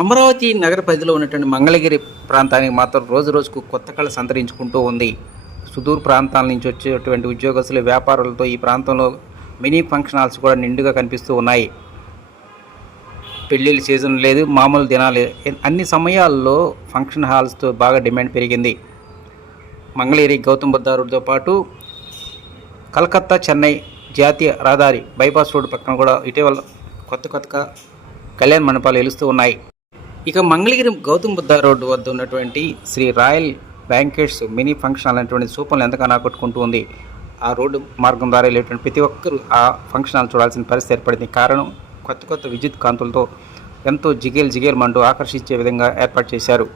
అమరావతి నగర పరిధిలో ఉన్నటువంటి మంగళగిరి ప్రాంతానికి మాత్రం రోజు రోజుకు కొత్త కళ సంతరించుకుంటూ ఉంది. సుదూర ప్రాంతాల నుంచి వచ్చేటువంటి ఉద్యోగస్తులు, వ్యాపారులతో ఈ ప్రాంతంలో మినీ ఫంక్షన్ హాల్స్ కూడా నిండుగా కనిపిస్తూ ఉన్నాయి. పెళ్ళిళ్ళ సీజన్ లేదు, మామూలు దినాలు, అన్ని సమయాల్లో ఫంక్షన్ హాల్స్తో బాగా డిమాండ్ పెరిగింది. మంగళగిరి గౌతమ్ బుద్ధ రోడ్డుతో పాటు కలకత్తా చెన్నై జాతీయ రహదారి బైపాస్ రోడ్డు పక్కన కూడా ఇటీవల కొత్త కళ్యాణ మండపాలు వెలుస్తూ ఉన్నాయి. ఇక మంగళగిరి గౌతమ్ బుద్ధ రోడ్డు వద్ద ఉన్నటువంటి Sri royal banquets mini function hall అనేటువంటి సూపర్లు ఎంతగానో ఆకట్టుకుంటూ ఉంది. ఆ రోడ్డు మార్గం ద్వారా వెళ్ళేటువంటి ప్రతి ఒక్కరూ ఆ ఫంక్షన్ హాల్ చూడాల్సిన పరిస్థితి ఏర్పడింది. కారణం కొత్త విద్యుత్ కాంతులతో ఎంతో జిగేల్ మంటూ ఆకర్షించే విధంగా ఏర్పాటు చేశారు.